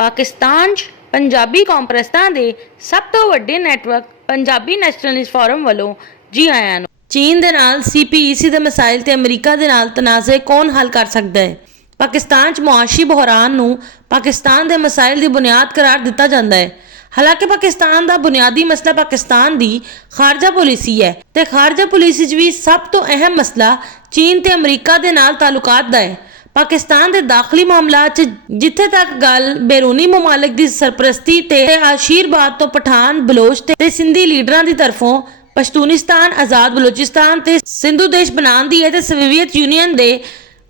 पाकिस्तान 'ਚ पंजाबी कॉम्प्रैसां दे सब तो वड्डे नैटवर्क पंजाबी नैशनलिस्ट फोरम वालों जी आयां नूं। चीन दे नाल CPEC दे मसाइल ते अमरीका दे नाल तनाज़े कौन हल कर सकदा है? पाकिस्तान 'ਚ मुआशी बहरान नूं पाकिस्तान दे मसाइल दी बुनियाद करार दिता जांदा है। हालांकि पाकिस्तान दा बुनियादी मसला पाकिस्तान दी खारजा पॉलिसी है ते खारजा पॉलिसी 'ਚ भी सब तो अहम मसला चीन ते अमरीका दे नाल ताल्लुकात दा है। पाकिस्तान दे दाखली मामलात च जिथे तक गल बैरूनी ममालिक दी सरपरस्ती ते आशीर्वाद तो पठान बलोच ते सिंधी लीडरां दी तरफों पश्तूनिस्तान आज़ाद बलोचिस्तान ते सिंधु देश बनाने दी है ते सोवियत यूनियन दे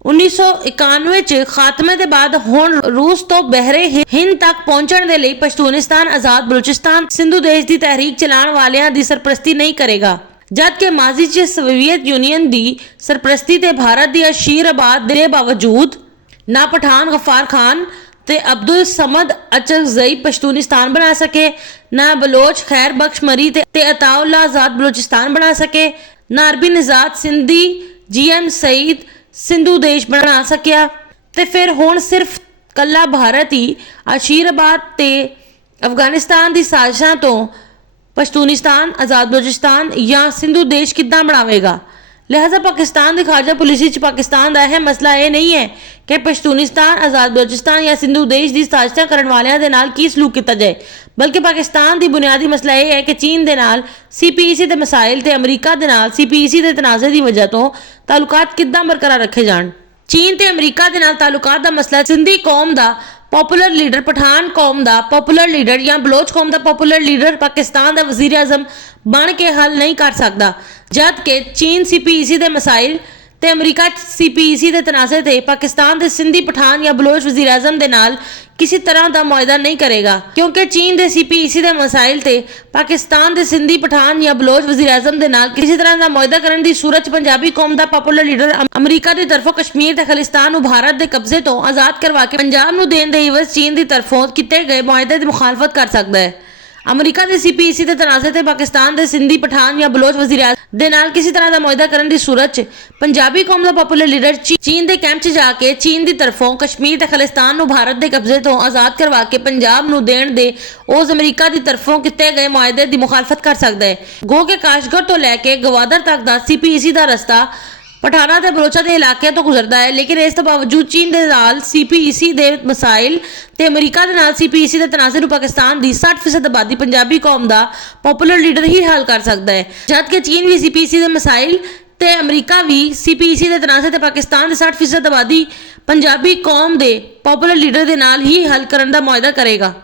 1991 च खात्मे के बाद हुण रूस तो बहरे हिंद तक पहुंचने के लिए पश्तूनिस्तान आज़ाद बलोचिस्तान सिंधु देश की तहरीक चलाने वालियां दी सरपरस्ती नहीं करेगा, जबकि माजी च सोवियत यूनियन की सरपरस्ती ते भारत की आशीर्वाद के बावजूद ना पठान गफ्फार खान ते अब्दुल समद अचकजई पश्तूनिस्तान बना सके, ना बलोच खैर बख्श मरी ते अताउल्ला आज़ाद बलोचिस्तान बना सके, ना अरबी निजात सिंधी GM सईद सिंधु देश बना सकिया। ते फिर हुण सिर्फ कला भारत ही आशीर्वाद ते अफगानिस्तान की साजिशां तो पश्तूनिस्तान आज़ाद बलोचिस्तान या सिंधु देश किद्दां बनावेगा। लिहाजा पाकिस्तान की खारजा पॉलिसी च पाकिस्तान का अहम मसला यह नहीं है कि पश्तूनिस्तान आज़ाद बलोचिस्तान या सिंधु देश की साजिशां करने वालियां दे नाल की सलूक किया जाए, बल्कि पाकिस्तान की बुनियादी मसला यह है कि चीन दे नाल CPEC के मसाइल ते अमरीका दे नाल CPEC के तनाज़े की वजह तो ताल्लुकात किद्दां बरकरार रखे जान। चीन ते अमरीका दे नाल ताल्लुकात का मसला सिंधी कौम का पॉपुलर लीडर, पठान कौम का पॉपुलर लीडर या बलोच कौम का पॉपुलर लीडर पाकिस्तान का वजीर आजम बन के हल नहीं कर सकता, जबकि चीन CPEC के मसाइल ते अमरीका CPEC के तनाज़े ते पाकिस्तान के सिंधी पठान या बलोच वजीर आजम के नाल किसी तरह का मुआहदा नहीं करेगा, क्योंकि चीन के CPEC के मसाइल ते पाकिस्तान के सिंधी पठान या बलोच वजीर आजम के नाल किसी तरह का मुआहदा करने की सूरत पंजाबी कौम का पॉपुलर लीडर अमरीका की तरफों कश्मीर ते खालिस्तान नूं भारत के कब्जे तो आज़ाद करवा के पंजाब नूं देण दे इवज चीन की तरफों किए गए मुआहदे की मुखालफत कर सकता है। अमरीका के CPEC के तनाज़े ते पाकिस्तान के सिंधी पठान या बलोच वजीर आज़म दे नाल किसी तरह का मुआहदा करने की सूरत च पंजाबी कौम का पॉपुलर लीडर चीन के कैंप च जाके चीन की तरफों कश्मीर ते खालिस्तान नूं भारत के कब्जे तो आज़ाद करवा के पंजाब नूं देण दे उस अमरीका की तरफों किए गए मुआहदे की मुखालफत कर सकता है। गो के काशगढ़ तो लैके गवादर तक का CPEC का रस्ता पठाना ते बलोचा के इलाके तो गुजरता है, लेकिन इस बावजूद चीन के नाल CPEC के मसाइल ते अमरीका के नाल CPEC के तनाज़े पाकिस्तान की 60% आबादी पंजाबी कौम का पॉपुलर लीडर ही हल कर सकता है, जबकि चीन भी CPEC के मसाइल ते अमरीका भी CPEC के तनाज़े पाकिस्तान की 60% आबादी पंजाबी कौम के पॉपुलर लीडर के नाल ही हल करने का मुआहदा करेगा।